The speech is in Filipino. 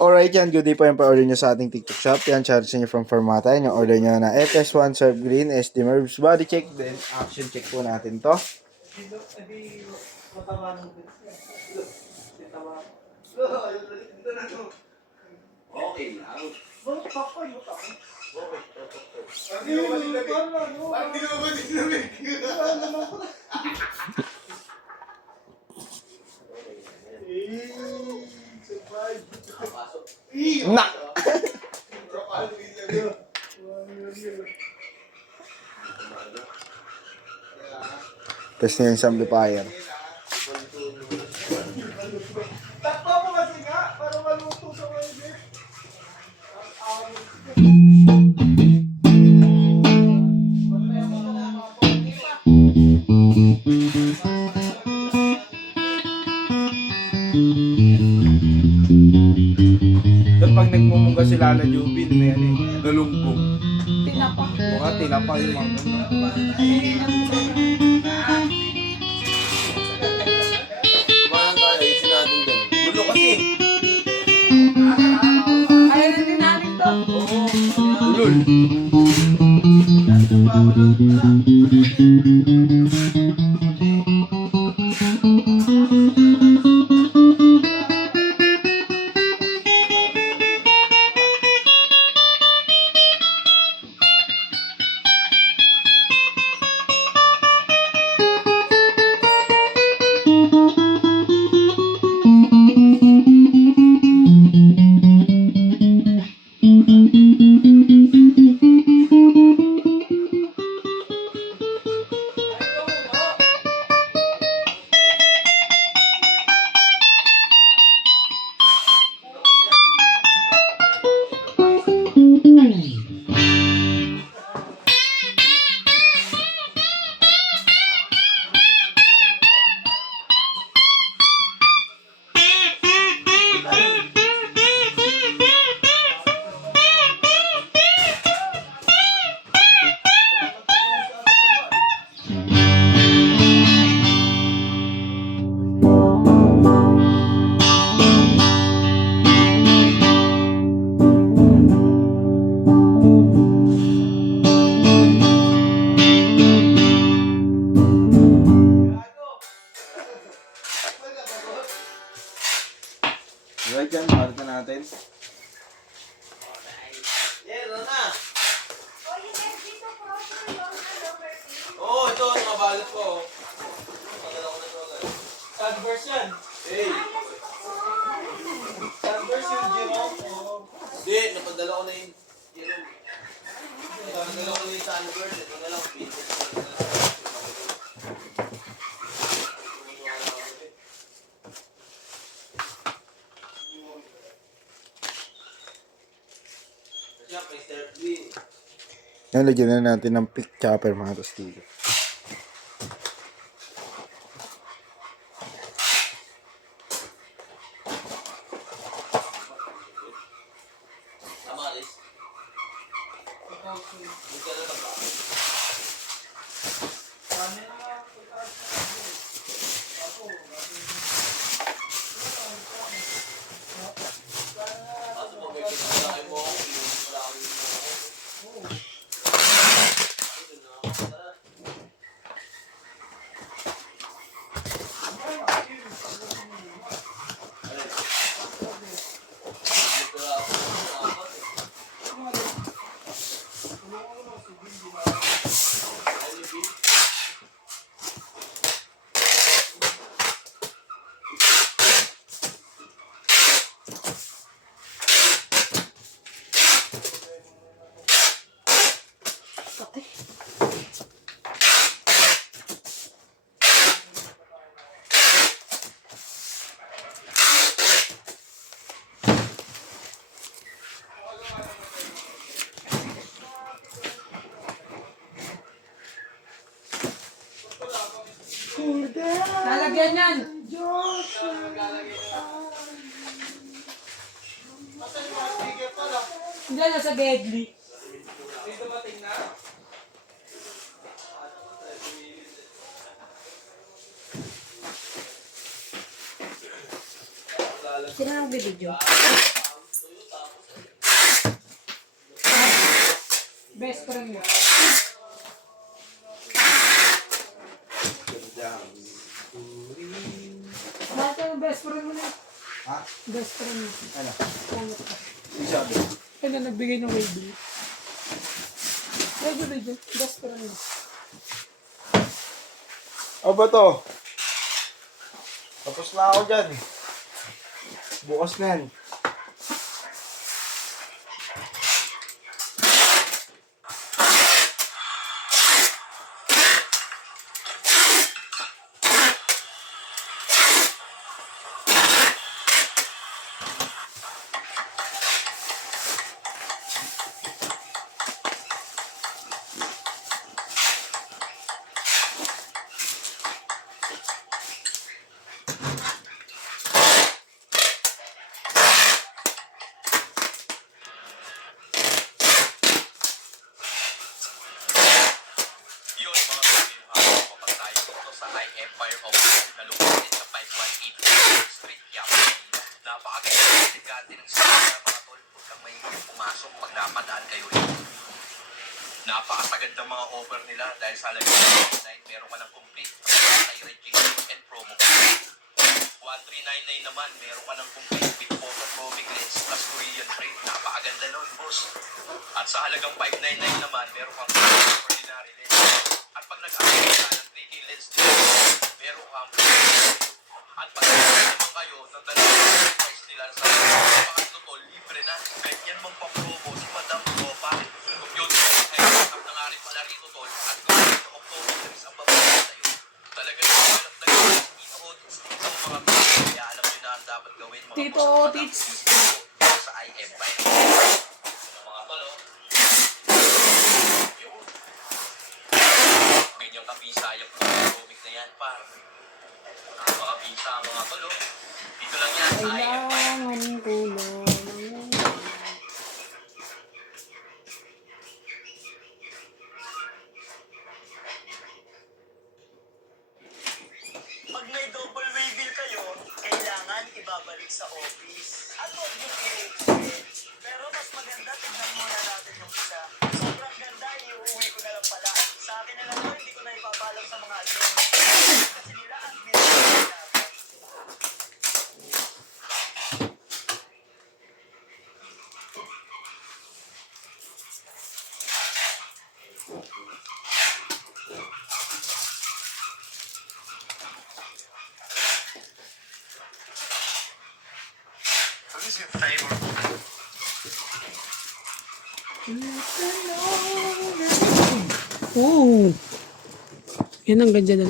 Alright yan, good day po yung pa-order nyo sa ating TikTok shop. Yan, charge nyo from Formata. Yung order nyo na FS1 Serve Green, SD Mervs body check, then action check po natin to. Okay lang. Na! Test nyo yung amplifier. Takpa mo kasi nga, para maluto sa mga Doon pag nagmumungga si Lala Jubin, may ano eh, galunggong. Tinapa. Mukha tinapa yung mga Kumain tayo, ayusin natin doon. Gulo kasi. Kaya na din namin to. ulol. Right yan, palit na natin. Oo, ito, nabalot ko. Tagal ako na ito agad. Sunburst yan. Hey! Sunburst yung Jerome. Hindi, napadala ko na yung... Napadala ko na yung Sunburst. Ito na lang, Pinterest na lang. Siya, may start wheel. Yan, lagyan na natin ng pick chopper mga tostigo. Tama, Alice. Buka na lang ba? Kaso pag may pinakalaki mo ako, wala ako yung mga ako. Ito na ako sa... Ito na ako sa apat eh. Ay, yung beef. Lalagyan yan. Hindi na sa Bedley. Sino ang bibidyo? Best friend mo. Bakit yung best friend mo na? Ha? Best friend mo. Ano? Ano ka? Yung sabi. Kaya na nagbigay ng wavy. Medyo, best friend mo. O ba to? Tapos na ako dyan. Bukas na yan. Yun mga kapatid, kapag tayo dito sa I Empire of Light na located sa 518 Street, Quiapo, Manila. Napakaganda ng elegante ng sila mga tol. Huwag kang mahihirap pumasok pag napadaan kayo rito. Napakasagad ng mga offer nila dahil sa halagang 1,399 meron ka ng complete kay registration and promo code. 1,399 naman meron ka ng complete with photochromic lens plus Korean frame. Napakaganda nun, boss. At sa halagang 599 naman meron kang ordinary lens. At pag nag-aayos ka ng 3K lens din, meron kang at pag naman kayo ng dalawang price nila sa mga totoo, libre na. Ganyan magpa-promo si Madam Ropa. Yun, ay nakap na nga rin pala rito, tol. At kung ito, October 3 ang babalik sa'yo. Talagang nakalap na yun. Ito, mga tol. Kaya alam nyo na ang dapat gawin. Mga Tito boss at Madam Tits. sa IM by mga tol, oh. Yun. Ganyang kabisa yung comic na yan, par. Nakakabisa mga tol, oh. Dito lang yan sa IM by. Kailangan ko na. Pag may double way bill kayo, kailangan ibabalik sa office. At huwag yung i-exchange. Pero mas maganda, tignan muna natin yung isa. Sobrang ganda, iuwi ko na lang pala. Sa akin na lang to, hindi ko na ipapalam sa mga admin. Kasi nila admin na natin. What is your favorite? Oo. Yan ang ganda na.